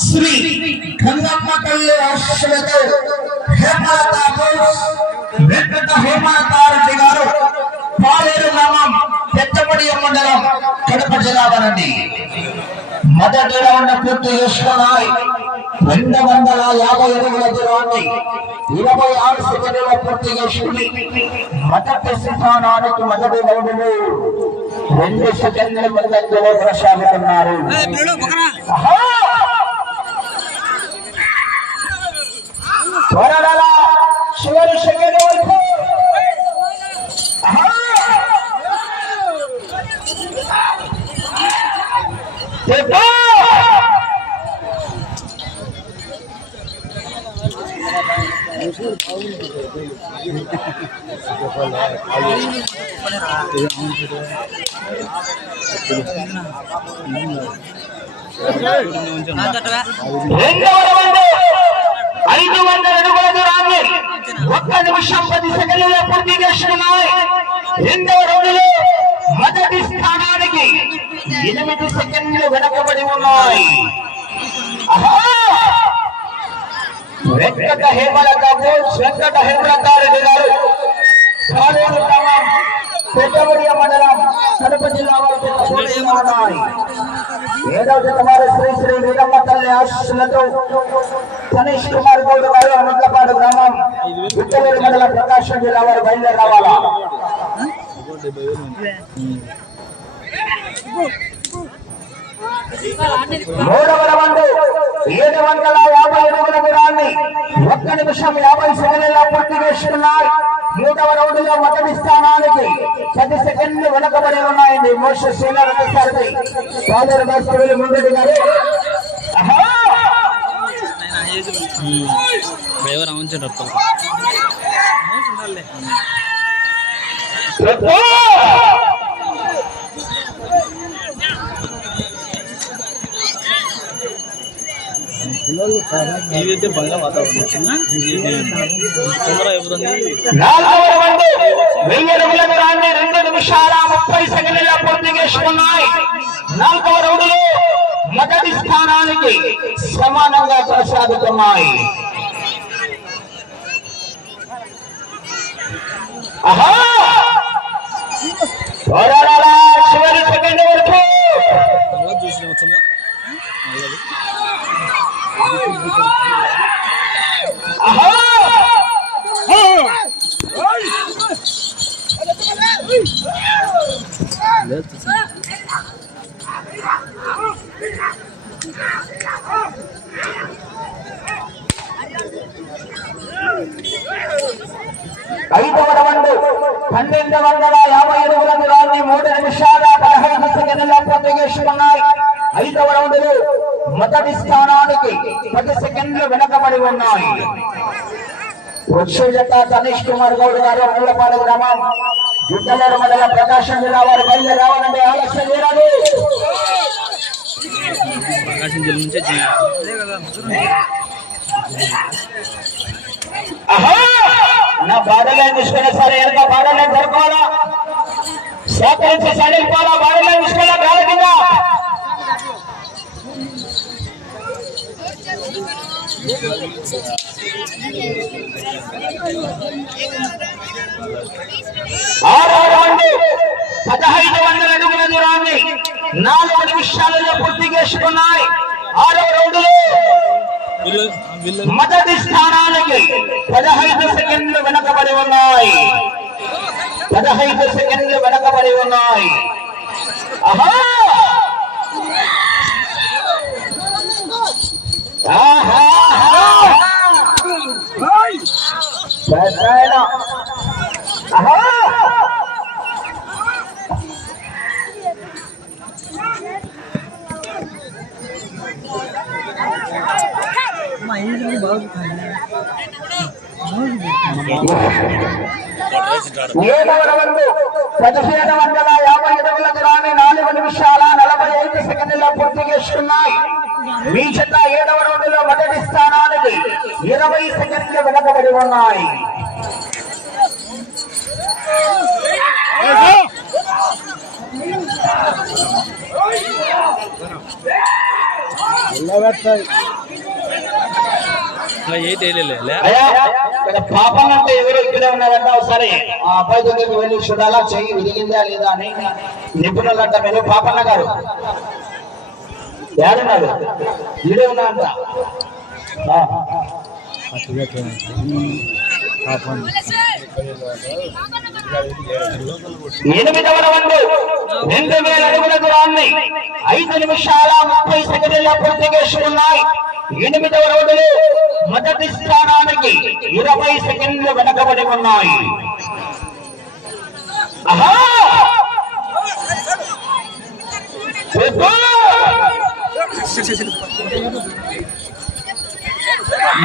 శ్రీ గంగమ్మ తల్లి ఆశీస్సులతో వెంకట హేమలతారెడ్డి గారు పాలేరు గ్రామం పెద్దపడి మండలం కడప జిల్లా వారండి మొదటి రౌండ్ పూర్తి చేసుకున్నాయి. రెండు వందల యాభై అడుగుల దూరాన్ని ఇరవై ఆరు సెకండ్ల పూర్తి చేసుకుని మొదటి స్థానానికి మొదటి రౌండ్లో రెండు సెకండ్ల ముందంజలో కొనసాగుతున్నారు. చివరి సెకండ్ వరకు చెప్పు! తట్టవా రెండవ రౌండ్ ఐదు వందల అడుగుల దూరాన్ని ఒక్క నిమిషం పది సెకండ్లలో పూర్తి చేసుకున్నాయి రెండవ రౌండ్లో సెకండ్లు వెనకబడి ఉన్నాయి ఆహా! వెంకట హేమలత బోస్ వెంకట హేమలతారెడ్డి గారు కాలేరు గ్రామం పెద్దవడియ మండలం కడప జిల్లా వారి పోటీలో ఉన్నాయి ఏడవ జత వారు శ్రీ శ్రీ వీరమ్మ తల్లి ఆశీస్సులతో గణేష్ కుమార్ గౌడ్ గారు అమట్లపాడు గ్రామం ఉత్తవేరు మండలం ప్రకాశం జిల్లా వారు బయలుదేరి రావాలా మూడవ రౌండ్ ఏడు వందల యాభై అడుగుల దూరాన్ని ఒక్క నిమిషం యాభై సెకండ్ల పూర్తి చేసుకున్నాయి మూడవ రౌండ్లో మొదటి స్థానానికి పది సెకండ్లు వెనకబడి ఉన్నాయండి. మోష శ్రీనారాయణ సారథి సోదరు భాస్కరులు ముందుడు గారు ఆహా! డ్రైవర్ అవంచండి అప్పుడు ఇదైతే బాగా వాతావరణం. తొందర అయిపోతుంది వెయ్యి అడుగుల దూరాన్ని రెండు నిమిషాల ముప్పై సెకండ్ల పూర్తి చేసుకున్నాయి. నాలుగవ మొదటి స్థానానికి సమానంగా కొనసాగుతున్నాయి. ఆహా! చివరి సెకండ్ వరకు ఆహా! లేదు ఐదవ రౌండ్ పన్నెండు వందల యాభై అడుగుల దూరాన్ని మూడు నిమిషాల పదహైదు సెకండ్ల పూర్తి చేసుకున్నాయి ఐదవ రౌండ్లో మొదటి స్థానానికి పది సెకండ్లు వెనకబడి ఉన్నాయి. వచ్చే జత తనీష్ కుమార్ గౌడ్ గారు మూలపాడు గ్రామం. యుద్ధలేరు మండలం ప్రకాశం జిల్లా వారు బయలుదేరి రావాలంటే ఆలస్యం చేయాలి. ప్రకాశం జిల్లా నుంచే! నా బాధలే తీసుకునే సరే ఎంత బాధలే జరుపుకోవాలా సేకరించి సరిపోవాలా బాధలే తీసుకున్నా కింద ఆరో రౌండ్ పదహైదు వందల అడుగుల దూరాన్ని నాలుగు నిమిషాలలో పూర్తి చేసుకున్నాయి. ఆరో రౌండ్. మొదటి స్థానానికి పదహైదు సెకండ్లు వెనకబడి ఉన్నాయి. పదహైదు సెకండ్లు వెనకబడి ఉన్నాయి. ఆహా! ఆహా! పెద్దాయన. పదిహేను వందల యాభై అడుగుల దూరాన్ని నాలుగు నిమిషాల నలభై ఐదు సెకండ్ల పూర్తి చేసుకున్నాయి మీ చెత్త ఏడవ మొదటి స్థానానికి ఇరవై సెకండ్లు వెనకబడి ఉన్నాయి. పాపం అంటే ఎవరు ఇక్కడే ఉన్నారంట ఒకసారి ఆ అబ్బాయి దగ్గరికి వెళ్ళి చూడాలా చెయ్యి విరిగిందా లేదా అని. నిపుణులంట మీరు పాపన్న గారు. ఏడున్నారు ఈడే ఉన్నా అంట ఎనిమిదవ రౌండ్ రెండు వేల అడుగుల దూరాన్ని ఐదు నిమిషాల ముప్పై సెకండ్ల పూర్తిగేసి ఉన్నాయి ఎనిమిదవ రౌండ్లు మొదటి స్థానానికి ఇరవై సెకండ్లు వెనకబడి ఉన్నాయి. ఆహా!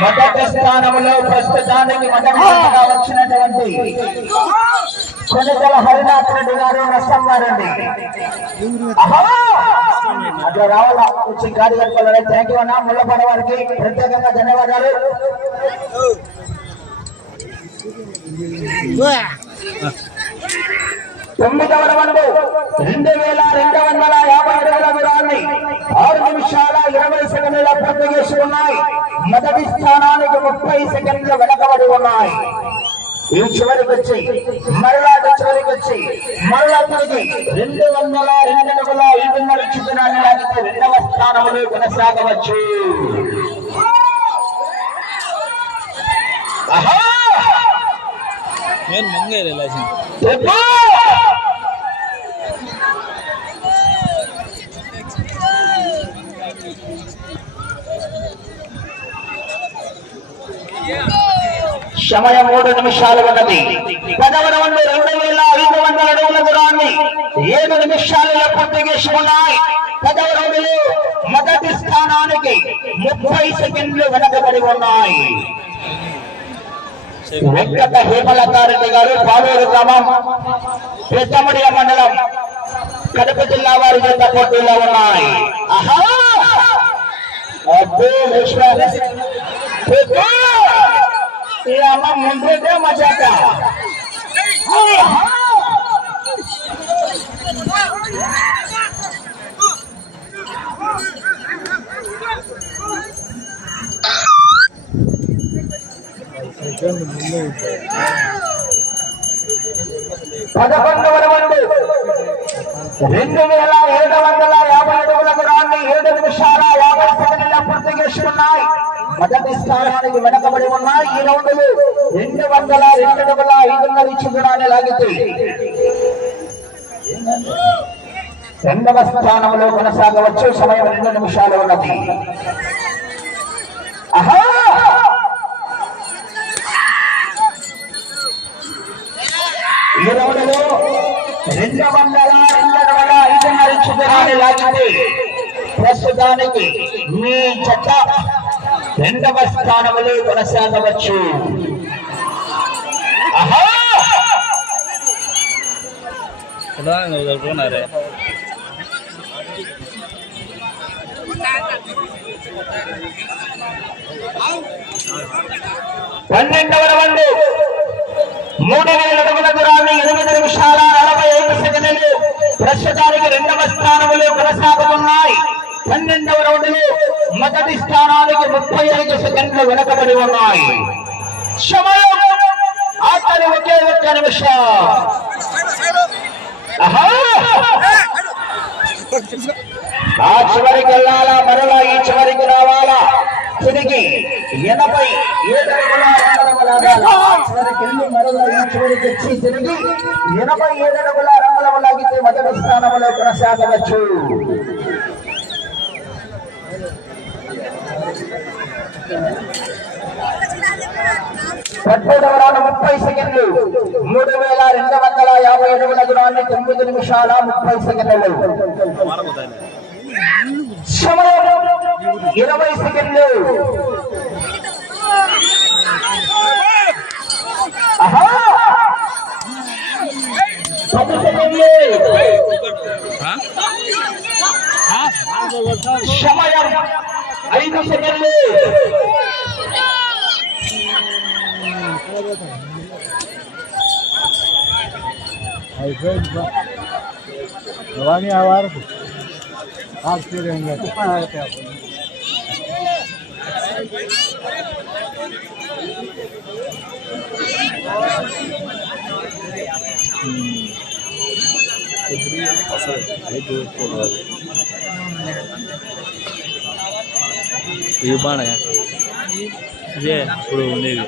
మొదటి స్థానంలో ప్రస్తుతానికి మొదటిగా వచ్చినటువంటి కొనగల హరినాథ్ రెడ్డి గారు నష్టమారండి అట్లా రావాలా వచ్చి గాడి కట్టుకోవాలి థ్యాంక్ యూ అన్న. ముళ్ళపడ వారికి ప్రత్యేకంగా ధన్యవాదాలు. తొమ్మిదవ రౌండ్ రెండు వేల రెండు వందల యాభై అడుగుల దూరాన్ని ఆరు నిమిషాల ఇరవై సెకండ్ల పూర్తి చేసి ఉన్నాయి. మొదటి స్థానానికి ముప్పై సెకండ్లు వెనకబడి ఉన్నాయి. ఈ చివరికి వచ్చి మరలా చివరికి వచ్చి మరలా తిరిగి రెండు వందల రెండు అడుగుల చిత్రాన్ని లాగితే రెండవ స్థానంలో కొనసాగవచ్చు! నేను మంగ సమయం మూడు నిమిషాలు ఉన్నది పదవ రౌండ్ రెండు వేల ఐదు వందల అడుగుల దూరాన్ని ఏడు నిమిషాలలో పూర్తి చేసుకున్నాయి పదవ రౌండ్లు మొదటి స్థానానికి ముప్పై సెకండ్లు వెనకబడి ఉన్నాయి వెంకట హేమలతారెడ్డి గారు పాలూరు గ్రామం పెద్దమడియ మండలం కడప జిల్లా వారి చేత పోటీలో ఉన్నాయి ఆహా! అబ్బో, ఈశ్వర్. పెద్ద! ఈ అమ్మ ముందే మజాక ఆహా! పదకొండవ రౌండ్ రెండు వేల ఏడు వందల యాభై అడుగుల దూరాన్ని ఏడు నిమిషాల యాభై సెకండ్ల పూర్తి చేసుకున్నాయి మొదటి స్థానానికి వెనకబడి ఉన్న ఈ రౌండ్లు రెండు వందల రెండు అడుగుల ఐదున్నర ఇచ్చి దూరాన్ని లాగితే రెండవ స్థానంలో కొనసాగవచ్చు. సమయం రెండు నిమిషాలు ఉన్నది. ఆహా! ఈ రౌండ్లో రెండు వందల రెండు వందల ఐదున్నర చిత్రాన్ని లాగితే ప్రస్తుతానికి మీ చట్ట రెండవ స్థానంలో కొనసాగవచ్చు. పన్నెండవ రౌండ్. మూడు వేల అడుగుల దూరాన్ని ఎనిమిది నిమిషాల నలభై ఐదు సెకండ్లు ప్రస్తుతానికి రెండవ స్థానంలో కొనసాగుతున్నాయి. పన్నెండవ రౌండ్లు మొదటి స్థానానికి ముప్పై ఐదు సెకండ్లు వెనకబడి ఉన్నాయి. సమయం ఆఖరి ఒకే ఒక్క నిమిషం. ఆ చివరికి వెళ్ళాలా? మరలా ఈ చివరికి రావాలా? తిరిగి ఎనభై ఏడు రంగుల చివరికి వచ్చి తిరిగి ఎనభై ఏడు రంగుల లాగితే మొదటి స్థానంలో కొనసాగవచ్చు. పద్దెనిమిదవ రౌండ్ ముప్పై సెకండ్లు మూడు వేల రెండు వందల యాభై అడుగుల దూరాన్ని తొమ్మిది నిమిషాల ముప్పై సెకండ్లు మారబోతాయి సమయం ఇరవై సెకండ్లు ఆహా! పది సెకండ్లు సమయం ఐదు సెకండ్లు అయిపోయింది వాణి ఆ వారకు ఆశ్చర్యంగా ఇవి బాగా ఇదే ఇప్పుడు ఉండేది.